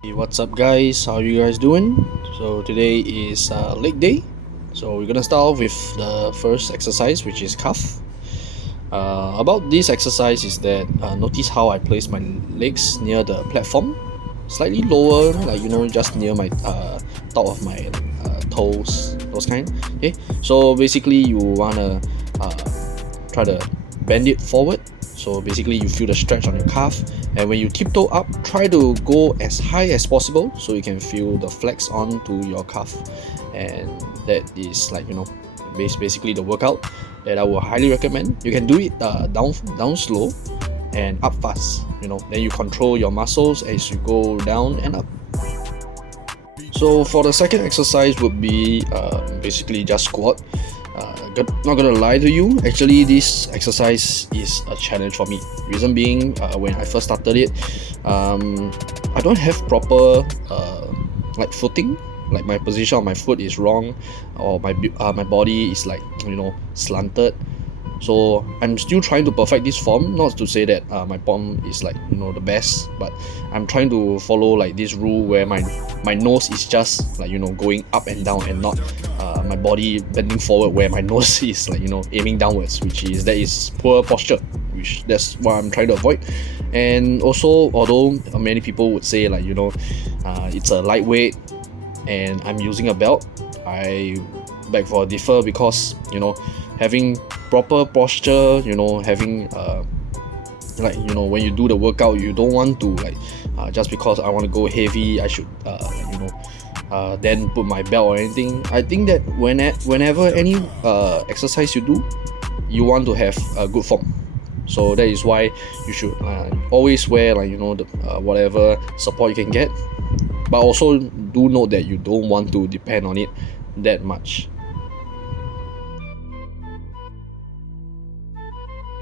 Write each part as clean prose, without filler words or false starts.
Hey, what's up, guys? How you guys doing? So today is leg day. So we're gonna start off with the first exercise, which is calf. About this exercise is that notice how I place my legs near the platform, slightly lower, like just near my top of my toes, those kind. Okay. So basically, you wanna uh, try to bend it forward. So basically, you feel the stretch on your calf, and when you tiptoe up, try to go as high as possible so you can feel the flex onto your calf, and that is basically the workout that I would highly recommend. You can do it down slow and up fast. Then you control your muscles as you go down and up. So for the second exercise would be basically just squat. Not gonna lie to you, actually this exercise is a challenge for me. Reason being, when I first started it, I don't have proper footing. Like my position of my foot is wrong, or my body is slanted. So I'm still trying to perfect this form. Not to say that my form is the best, but I'm trying to follow this rule where my nose is just going up and down, and not my body bending forward where my nose is aiming downwards, that is poor posture, which that's what I'm trying to avoid. And also, although many people would say it's a lightweight and I'm using a belt, I beg for a differ, because having proper posture, having when you do the workout, you don't want to just because I want to go heavy, I should then put my belt or anything. I think that whenever any exercise you do, you want to have a good form. So that is why you should always wear the whatever support you can get, but also do note that you don't want to depend on it that much.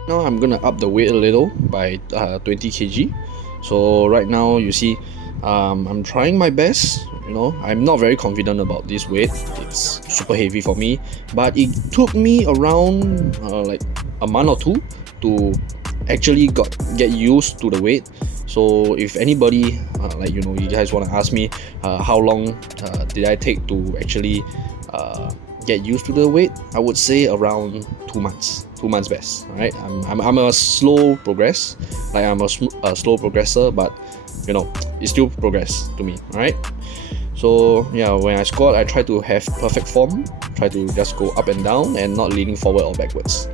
Now I'm gonna up the weight a little by 20 kg. So right now you see, I'm trying my best. I'm not very confident about this weight. It's super heavy for me, but it took me around like a month or two to actually get used to the weight. So if anybody you guys want to ask me how long did I take to actually get used to the weight, I would say around 2 months. 2 months best. All right, I'm a slow progress. I'm a slow progressor, but it's still progress to me. All right. So yeah, when I squat, I try to have perfect form. Try to just go up and down and not leaning forward or backwards.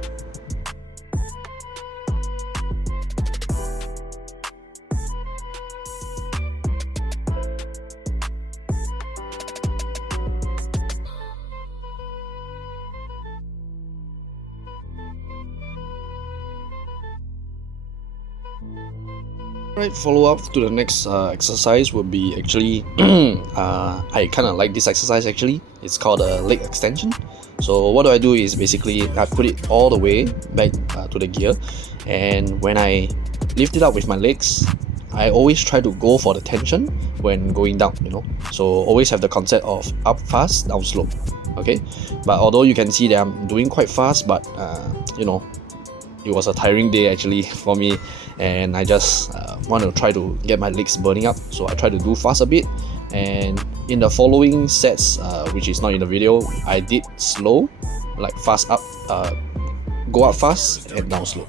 Right, follow up to the next exercise would be actually I kind of like this exercise actually. It's called a leg extension. So what do is basically I put it all the way back to the gear, and when I lift it up with my legs, I always try to go for the tension when going down. So always have the concept of up fast, down slow. Okay, but although you can see that I'm doing quite fast, but it was a tiring day actually for me, and I just want to try to get my legs burning up, so I try to do fast a bit. And in the following sets, which is not in the video, I did slow, like fast up, go up fast and down slow.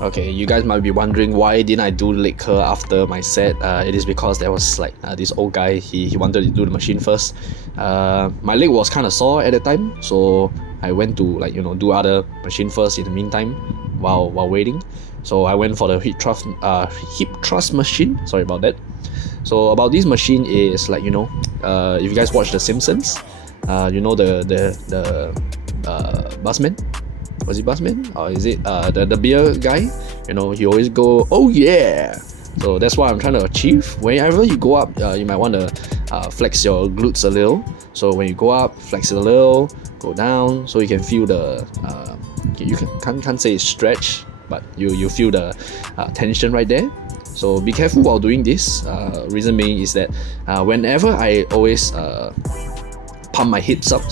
Okay, you guys might be wondering why didn't I do leg curl after my set. It is because there was this old guy, he wanted to do the machine first. My leg was kind of sore at the time, so I went to do other machine first in the meantime while waiting. So I went for the hip thrust machine. Sorry about that. So about this machine is if you guys watch The Simpsons, the busman. Was it busman, or is it the beer guy? He always go, oh yeah. So that's what I'm trying to achieve. Whenever you go up, you might want to flex your glutes a little. So when you go up, flex it a little, go down, so you can feel the you can't say stretch, but you feel the tension right there. So be careful while doing this. Reason being is that whenever I always pump my hips up,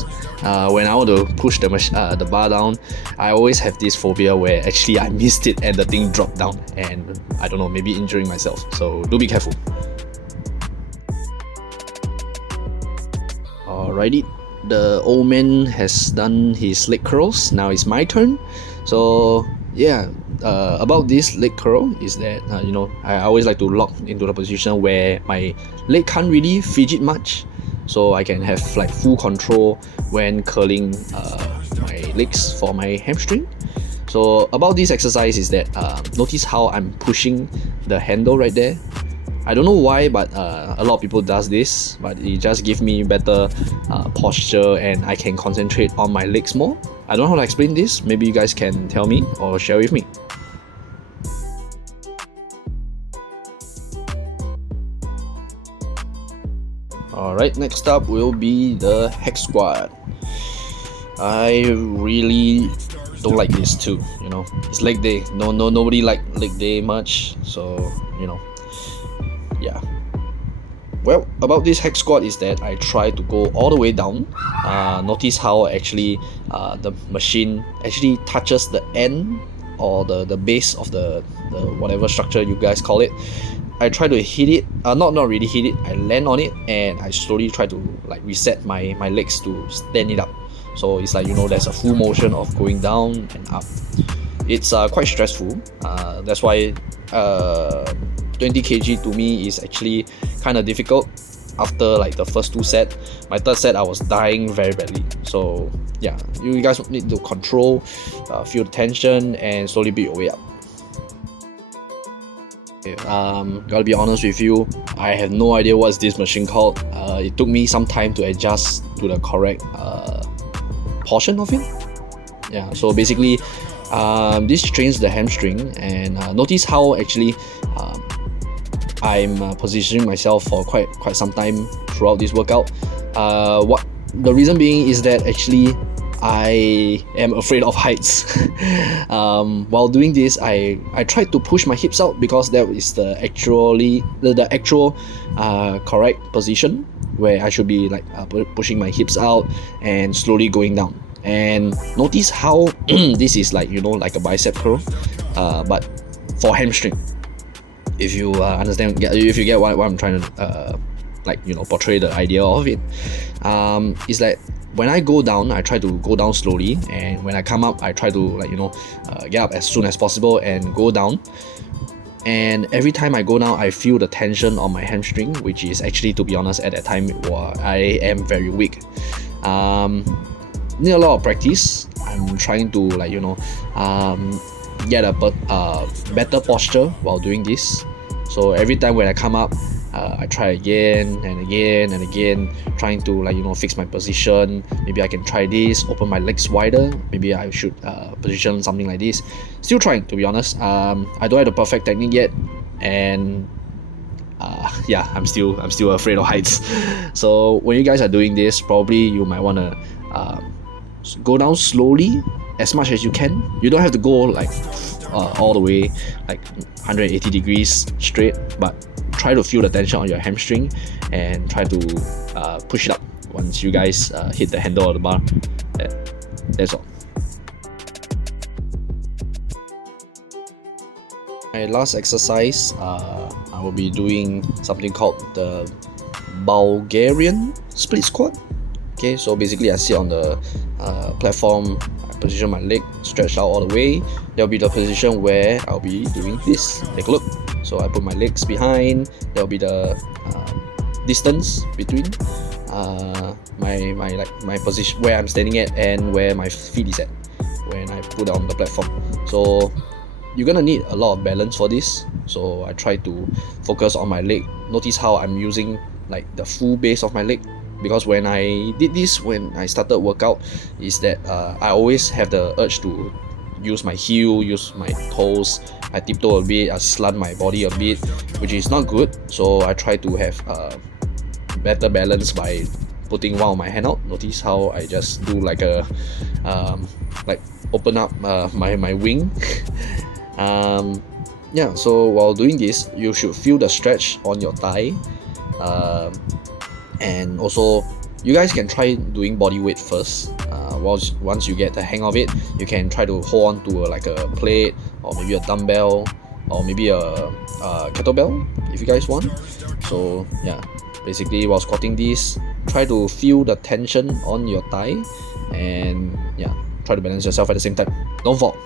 when I want to push the bar down, I always have this phobia where actually I missed it and the thing dropped down, and I don't know, maybe injuring myself. So do be careful. Alrighty, the old man has done his leg curls. Now it's my turn. So yeah, about this leg curl is that I always like to lock into the position where my leg can't really fidget much, so I can have like full control when curling my legs for my hamstring. So about this exercise is that notice how I'm pushing the handle right there. I don't know why, but a lot of people does this, but it just gives me better posture and I can concentrate on my legs more. I don't know how to explain this. Maybe you guys can tell me or share with me. Alright, next up will be the hex squat. I really don't like this too, it's leg day. Nobody like leg day much, so yeah. Well, about this hex squat is that I try to go all the way down. Notice how actually the machine actually touches the end or the base of the whatever structure you guys call it. I try to hit it, not really hit it, I land on it and I slowly try to like reset my legs to stand it up. So it's like, there's a full motion of going down and up. It's quite stressful. That's why 20 kg to me is actually kind of difficult. After like the first 2 sets, my third set I was dying very badly. So yeah, you guys need to control, feel the tension and slowly build your way up. Gotta be honest with you, I have no idea what's this machine called. It took me some time to adjust to the correct portion of it. Yeah, so basically this trains the hamstring, and notice how actually I'm positioning myself for quite some time throughout this workout. What the reason being is that actually I am afraid of heights. While doing this, I tried to push my hips out because that is the actual correct position where I should be like pushing my hips out and slowly going down. And notice how this is like like a bicep curl, but for hamstring. If you understand, if you get what I'm trying to portray the idea of it, is that when I go down, I try to go down slowly, and when I come up, I try to get up as soon as possible and go down. And every time I go down, I feel the tension on my hamstring, which is actually, to be honest, at that time I am very weak. Need a lot of practice. I'm trying to get a better posture while doing this. So every time when I come up, I try again and again and again, trying to fix my position. Maybe I can try this, open my legs wider. Maybe I should position something like this. Still trying, to be honest. I don't have the perfect technique yet, and yeah, I'm still afraid of heights. So when you guys are doing this, probably you might want to go down slowly as much as you can. You don't have to go all the way 180 degrees straight, but try to feel the tension on your hamstring and try to push it up once you guys hit the handle of the bar. That's all. My last exercise, I will be doing something called the Bulgarian split squat. Okay, so basically I sit on the platform, I position my leg stretched out all the way. There'll be the position where I'll be doing this. Take a look. So I put my legs behind. There'll be the distance between my position where I'm standing at and where my feet is at when I put on the platform. So you're gonna need a lot of balance for this. So I try to focus on my leg. Notice how I'm using the full base of my leg, because when I did this, when I started workout, is that I always have the urge to use my heel, use my toes. I tiptoe a bit, I slant my body a bit, which is not good. So I try to have better balance by putting one of my hand out. Notice how I just do open up my wing. Yeah, so while doing this, you should feel the stretch on your thigh, and also you guys can try doing body weight first. Once you get the hang of it, you can try to hold on to like a plate or maybe a dumbbell or maybe a kettlebell if you guys want. So yeah, basically while squatting this, try to feel the tension on your thigh and yeah, try to balance yourself at the same time. Don't fall.